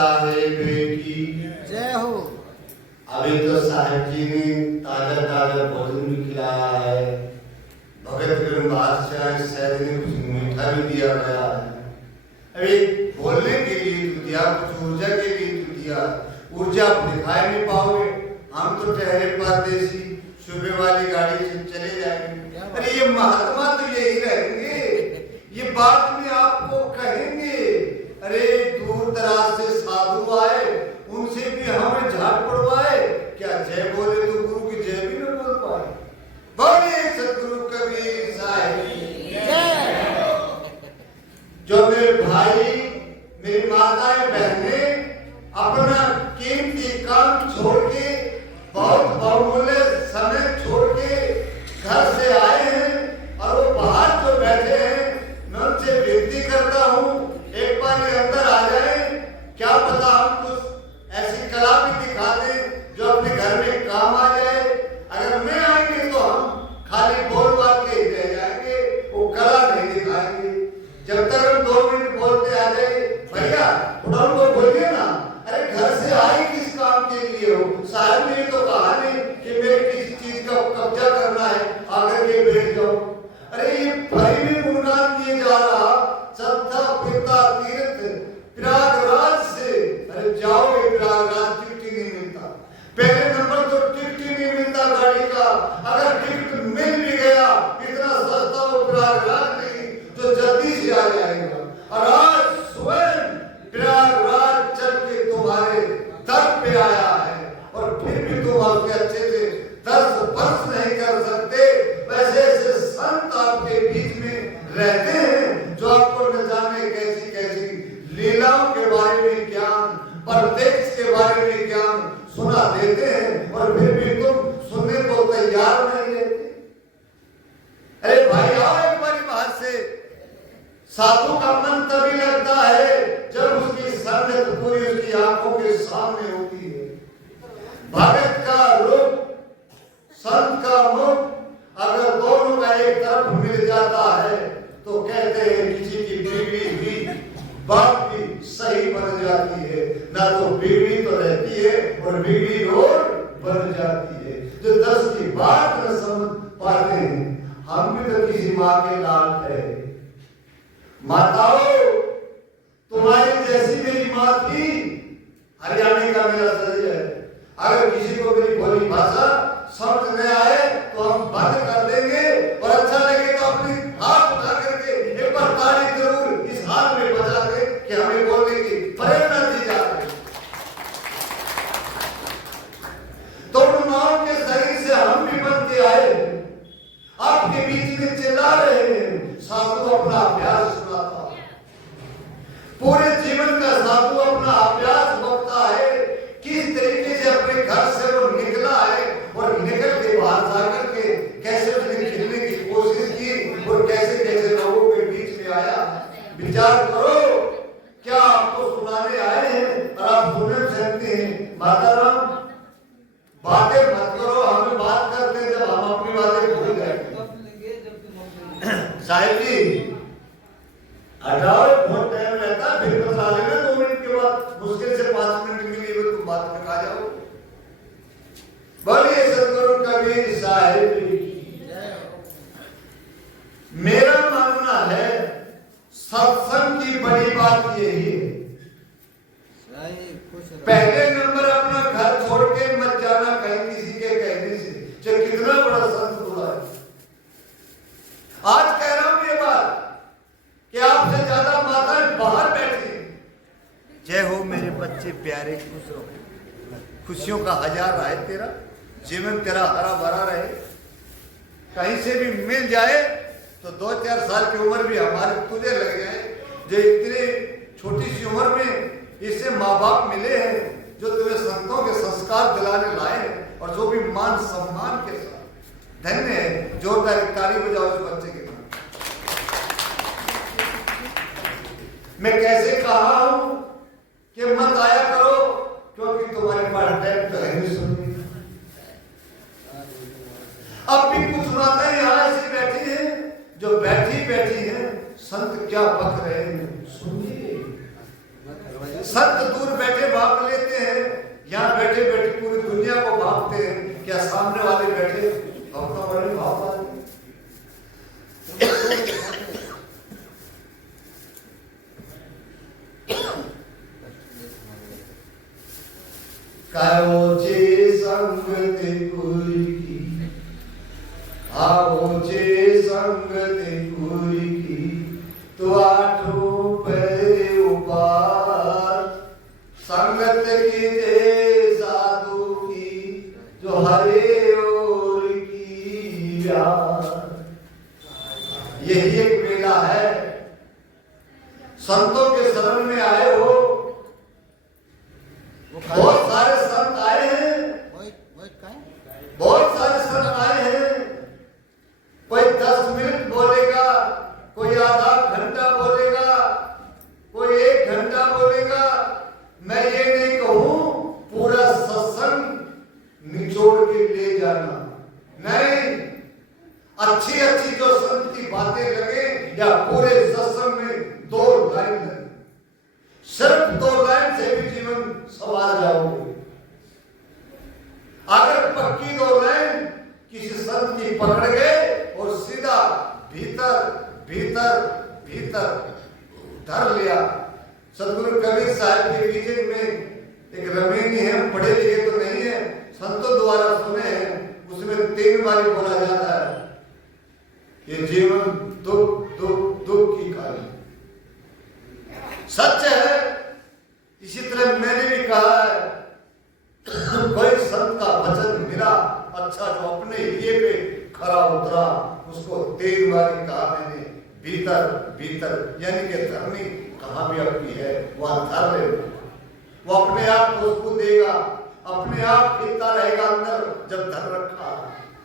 साहेब की जय हो। अभी तो साहेब जी ने ताजा ताजा भोजन भी खिलाया है। भगत के बादशाह साहब ने कुछ मीठा भी दिया गया है। अभी बोलने के लिए तो दिया, कुछ ऊर्जा के लिए तो दिया। ऊर्जा आप दिखाई नहीं पाओगे। हम तो ठहरे परदेसी सुबह वाली गाड़ी से चले जाएंगे। अरे ये महात्मा तो यही रहेंगे, ये बात में आपको कहेंगे। अरे दूर दराज से साधु आए, उनसे भी हमें झाड़ पड़वाए। क्या जय बोले तो गुरु की जय भी न बोल पाए। बोले सतगुरु कबीर साहिब की जय। जो मेरे भाई, मेरी माताएं बहनें अपना कीमती काम छोड़ के, बहुत बहुमूल्य समय छोड़ के घर से आए हैं और वो बाहर जो बैठे हैं, मैं उनसे विनती करता हूँ एक बार ये अंदर आ जाए। क्या पता हम कुछ ऐसी कला भी दिखा दें जो अपने घर में काम आ जाए। अगर मैं आएंगे तो हम खाली बोल बात के रह जाएंगे, वो कला नहीं दिखाएंगे। जब तक हम 2 मिनट बोलते आ जाए, भैया थोड़ा उनको बोलिए ना। अरे घर से आए किस काम के लिए हो? साहब ने तो कहा नहीं कि मेरे किसी चीज का कब्जा करना है, आकर के बैठ जाओ। अरे ये भाई में गुणगान किए जा रहा, सत्ता पिता तीर्थ प्रयागराज से। अरे जाओगे प्रयागराज, टिकट नहीं मिलता। पहले नंबर तो टिकट नहीं मिलता गाड़ी का। अगर टिकट मिल भी गया, इतना सस्ता वो प्रयागराज नहीं तो जल्दी से आ जाएगा। और आज स्वयं प्रयागराज चल के तुम्हारे दर पे आया है और फिर भी तुम आपके अच्छे से दर्श स्पर्श नहीं कर सकते। वैसे ऐसे संत आपके बीच में रहते हैं जो आपको न जाने कैसी कैसी लीलाओं के बारे में ज्ञान, प्रत्यक्ष के बारे में ज्ञान सुना देते हैं और फिर भी तुम सुनने को तैयार नहीं रहते। अरे भाई आओ एक बार बाहर से। साधु का मन तभी लगता है जब उसकी संगत पूरी उसकी आंखों के सामने होती है। भगत का रूप, संत का मुख अगर दोनों का एक तरफ मिल जाता है तो कहते हैं किसी की बिगड़ी हुई बात भी सही बन जाती है। ना तो बिगड़ी तो रहती है और बिगड़ी रोड बन जाती है। जो 10 की बात न समझ पाते हैं, हम भी तो किसी माँ के लाल है। माताओं, तुम्हारी जैसी मेरी माँ थी, हरियाणा का मेरा सज है। अगर किसी को मेरी बोली भाषा समझ में आए तो हम बंद कर देंगे और अच्छा लगे तो अपनी हाथ उठा करके एक बार ताली जरूर इस हाथ में बजा दे कि हमें बोलने की प्रेरणा दी जा रही है। तो उन माओ के शरीर से हम भी बन के आए, आपके बीच में चिल्ला रहे हैं। साधु अपना अभ्यास सुनाता, पूरे जीवन का साधु अपना अभ्यास बता है किस तरीके से अपने घर से वो निकला है और निकल के बाहर जाकर के कैसे उसने खिलने की कोशिश की और कैसे कैसे लोगों के बीच में आया। विचार करो, क्या आपको सुनाने आए हैं और आप सुनने सकते हैं। माता राम, बातें मत करो, हमें बात करते हैं जब हम अपनी बातें भूल जाए। साहिब जी हटाओ, बहुत टाइम रहता है, फिर बता लेना 2 मिनट के बाद। मुश्किल से 5 मिनट मिली हो तो बात में आ जाओ। बोलिए सतगुरु कबीर साहिब की। मेरा मानना है सत्संग की बड़ी बात यही है, पहले नंबर अपना घर छोड़ के मत जाना कहीं किसी के कहने से, चाहे कितना बड़ा संत बोला है। आज कह रहा हूं ये बात कि आपसे ज्यादा माताएं बाहर बैठी। जय हो मेरे बच्चे प्यारे, खुश रहो, खुशियों का हजार रहे तेरा, जीवन तेरा हरा भरा रहे। कहीं से भी मिल जाए तो 2-4 साल की उम्र भी हमारे तुझे लग जाए, जो इतने छोटी सी उम्र में इससे माँ बाप मिले हैं जो तुम्हें संतों के संस्कार दिलाने लाए हैं और जो भी मान सम्मान के साथ। धन्य है, जोरदार ताली बजाओ इस बच्चे के नाम। मैं कैसे कहा हूं कि मत आया करो क्योंकि तुम्हारे पास टाइम तो है नहीं सुनने। अब भी कुछ बातें यहाँ ऐसी बैठी हैं जो बैठी बैठी हैं, संत क्या बक रहे हैं सुनिए। संत दूर बैठे भाग लेते हैं, यहाँ बैठे बैठे पूरी दुनिया को भागते हैं। क्या सामने वाले बैठे अपना बड़े भाग वाले? काओचे संगते पूरी की, आओचे संगते पूरी की, तो आठों पैरे उपार संगत की दे साधु की, जो हरे और की यार। यही एक मेला है। संतों के शरण में आए हो, बहुत सारे संत आए हैं, बहुत सारे संत आए हैं। कोई 10 मिनट बोलेगा, कोई आधा घंटा बोलेगा, कोई 1 घंटा बोलेगा। मैं ये नहीं कहूं पूरा सत्संग निचोड़ के ले जाना, नहीं। अच्छी अच्छी जो संत की बातें लगे या पूरे सत्संग में 2 लाइन लगे, सिर्फ 2 लाइन से भी जीवन संवार जाओगे। अगर पक्की 2 लाइन किसी संत की पकड़ गए और सीधा भीतर भीतर भीतर धर लिया। सदगुरु कबीर साहब के विजय में एक रमेनी है, पढ़े लिखे तो नहीं है, संतों द्वारा सुने हैं, उसमें 3 बार बोला जाता है कि जीवन दुख दुख दुख की कहानी। सच है। इसी तरह मैंने भी कहा है, कोई संत का वचन मिला अच्छा जो अपने लिए पे खरा उतरा, उसको 3 बार कहा मैंने, भीतर भीतर, यानी कि धरनी कहाँ भी अपनी है वहां धर ले। वो अपने आप को उसको देगा, अपने आप खिलता रहेगा अंदर जब धर रखा।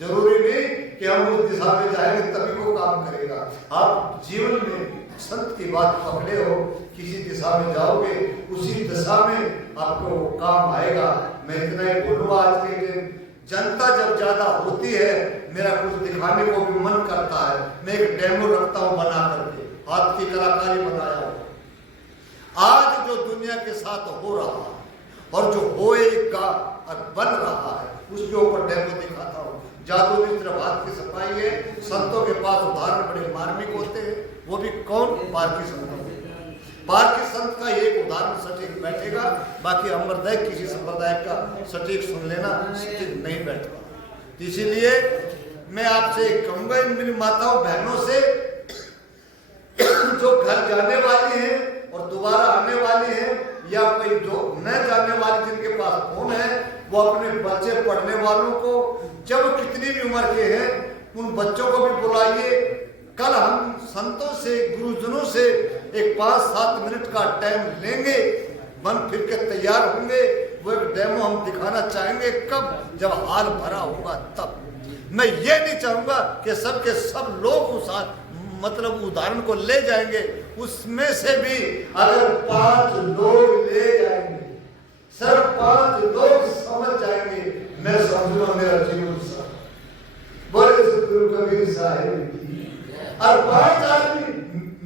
जरूरी नहीं कि हम उस दिशा में जाएंगे तभी वो काम करेगा। आप जीवन में संत की बात पकड़े हो, किसी दिशा में जाओगे, उसी दिशा में आपको वो काम आएगा। मैं इतना ही बोलूंगा। आज के दिन जनता जब ज्यादा होती है, मेरा कुछ दिखाने को भी मन करता है। मैं एक डेमो रखता हूँ बना करके, हाथ की कलाकारी बनाया हूँ। आज जो दुनिया के साथ हो रहा है और जो होएगा और बन रहा है, उसके ऊपर डेमो दिखाता हूँ। जादू भी सिर्फ हाथ की सफाई है। संतों के पास उदाहरण बड़े मार्मिक होते हैं। वो भी कौन? पारकी संत। पारकी संत का एक उदाहरण सटीक बैठेगा, बाकी अमरदय किसी संप्रदाय का सटीक सुन लेना सटीक नहीं बैठता। इसीलिए मैं आपसे कहूंगा, मेरी माताओं बहनों से, जो घर जाने वाली हैं और दोबारा आने वाली हैं, या कोई जो न जाने वाले जिनके पास फोन है, वो अपने बच्चे पढ़ने वालों को, जब कितनी भी उम्र के हैं, उन बच्चों को भी बुलाइए। कल हम संतों से, गुरुजनों से एक 5-7 मिनट का टाइम लेंगे, बन फिर के तैयार होंगे। वो एक डेमो हम दिखाना चाहेंगे। कब? जब हाल भरा होगा तब। मैं ये नहीं चाहूंगा कि सब के सब लोग उस मतलब उदाहरण को ले जाएंगे। उसमें से भी अगर 5 लोग ले जाएंगे, सिर्फ 5 लोग समझ जाएंगे, मैं समझूंगा मेरा जीवन बोले सदगुरु कबीर साहिब की। और 5 आदमी,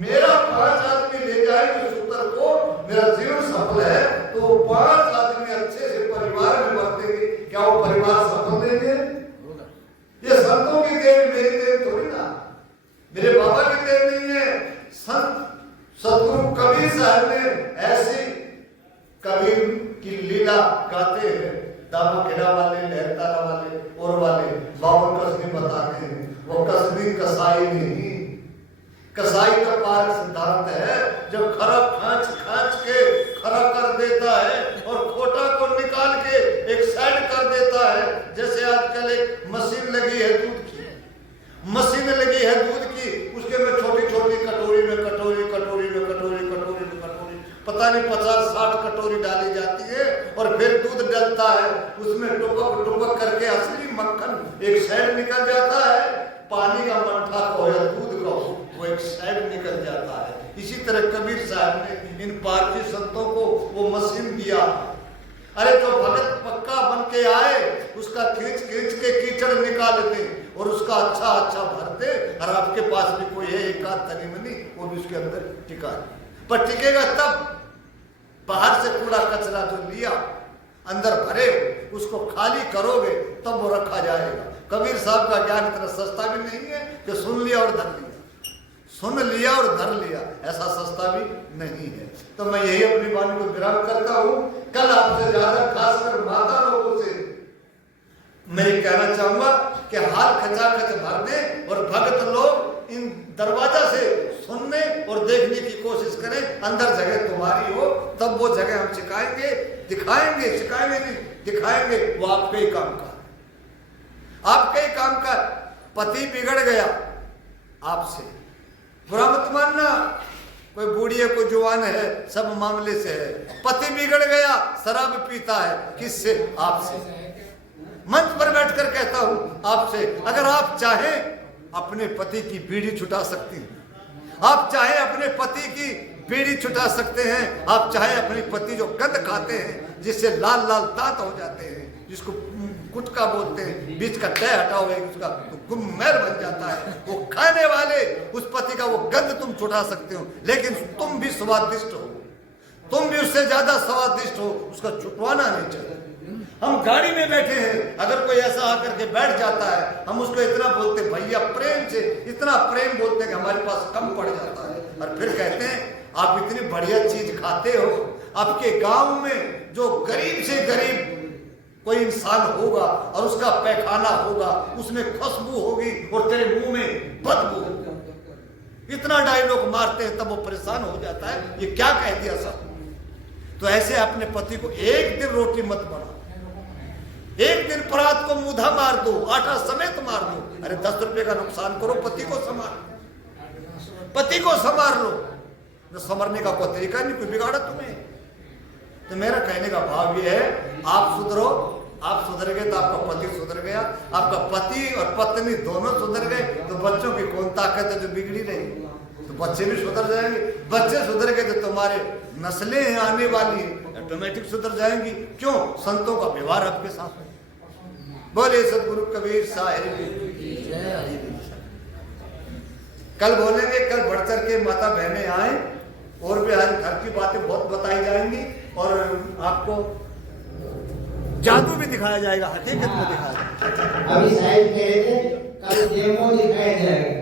मेरा 5 आदमी ले जाएंगे सूत्र को, मेरा जीवन सफल है। तो 5 आदमी अच्छे से परिवार में बरतेंगे, क्या वो परिवार सफल देंगे? ये संतों की देन, मेरी देन थोड़ी ना, मेरे बाबा की देन नहीं है। संत सदगुरु कबीर साहब ने ऐसी कबीर की लीला गाते हैं। दामा खेड़ा वाले, लहरतारा वाले और वाले 52 कसमी बताते हैं। वो कसमी कसाई नहीं, कसाई का पार सिद्धांत है। जब खरा खांच खांच के खरा कर देता है और खोटा को निकाल के एक साइड कर देता है। जैसे आजकल एक मशीन लगी है दूध की, मशीन लगी है दूध की, उसके में छोटी छोटी कटोरी में कटोरी कटोरी में कटोरी कटोरी में कटोरी, पता नहीं 50-60 कटोरी डाली जाती है और फिर दूध डलता है। उसमें टुपक टुपक करके असली मक्खन एक साइड निकल जाता है, पानी का मट्ठा को या दूध को वो एक साइड निकल जाता है। इसी तरह कबीर साहब ने इन पारसी संतों को वो मशीन दिया। अरे जो भगत पक्का बन के आए, उसका खींच खींच के कीचड़ निकालते और उसका अच्छा अच्छा भरते। और आपके पास भी कोई है एक आध तनी मनी, वो भी उसके अंदर टिका, पर टिकेगा तब बाहर से कूड़ा कचरा जो लिया अंदर भरे उसको खाली करोगे तब वो रखा जाएगा। कबीर साहब का ज्ञान इतना सस्ता भी नहीं है कि सुन लिया और धर लिया, सुन लिया और धर लिया, ऐसा सस्ता भी नहीं है। तो मैं यही अपनी वाणी को विराम करता हूँ। कल आपसे ज्यादा खासकर माता लोगों से मैं ये कहना चाहूंगा कि हाल खचाखच भर दे और भक्त लोग इन दरवाजा से सुनने और देखने की कोशिश करें। अंदर जगह तुम्हारी हो तब वो जगह हम सिखाएंगे, दिखाएंगे, सिखाएंगे नहीं दिखाएंगे। वो आपके ही काम का, आपके ही काम का। पति बिगड़ गया आपसे, बुरा मत मानना, कोई बूढ़ी है कोई जवान है, सब मामले से है। पति बिगड़ गया, शराब पीता है, किससे? आपसे। मंच पर बैठकर कहता हूं आपसे, अगर आप चाहें अपने पति की बीड़ी छुटा सकती हैं, आप चाहे अपने पति की बीड़ी छुटा सकते हैं, आप चाहे अपने पति जो गंध खाते हैं जिससे लाल लाल दांत हो जाते हैं, जिसको गुटखा बोलते हैं, बीच का तय हटाओगे उसका तो गुम्मैल बन जाता है, वो खाने वाले उस पति का वो गंध तुम छुटा सकते हो। लेकिन तुम भी स्वादिष्ट हो, तुम भी उससे ज्यादा स्वादिष्ट हो, उसका छुटवाना नहीं चाहिए। हम गाड़ी में बैठे हैं, अगर कोई ऐसा आकर के बैठ जाता है, हम उसको इतना बोलते भैया, प्रेम से इतना प्रेम बोलते हैं कि हमारे पास कम पड़ जाता है। और फिर कहते हैं आप इतनी बढ़िया चीज खाते हो, आपके गांव में जो गरीब से गरीब कोई इंसान होगा और उसका पैखाना होगा, उसमें खुशबू होगी और तेरे मुंह में बदबू होगी। इतना डायलॉग मारते हैं तब वो परेशान हो जाता है, ये क्या कह दिया सब। तो ऐसे अपने पति को एक दिन रोटी मत बनाओ, एक दिन परात को मुधा मार दो, आटा समेत मार दो। अरे 10 रुपए का नुकसान करो, पति को संभाल, पति को संभाल लो। तो संवरने का कोई तरीका नहीं, कोई बिगाड़ा तुम्हें। तो मेरा कहने का भाव ये है, आप सुधरो, आप सुधर गए तो आपका पति सुधर गया, आपका पति और पत्नी दोनों सुधर गए तो बच्चों की कौन ताकत है जो बिगड़ी रही, तो बच्चे भी सुधर जाएंगे। बच्चे सुधर गए तो तुम्हारे नस्लें हैं आने वाली ऑटोमेटिक सुधर जाएंगी। क्यों? संतों का व्यवहार आपके साथ है। बोले सतगुरु कबीर साहिब की जय। कल बोलेंगे, कल बढ़ चढ़ के माता बहनें आए और भी आज घर की बातें बहुत बताई जाएंगी और आपको जादू भी दिखाया जाएगा, हकीकत में दिखाया जाएगा। अभी साहिब कह रहे थे कल डेमो दिखाया जाएगा।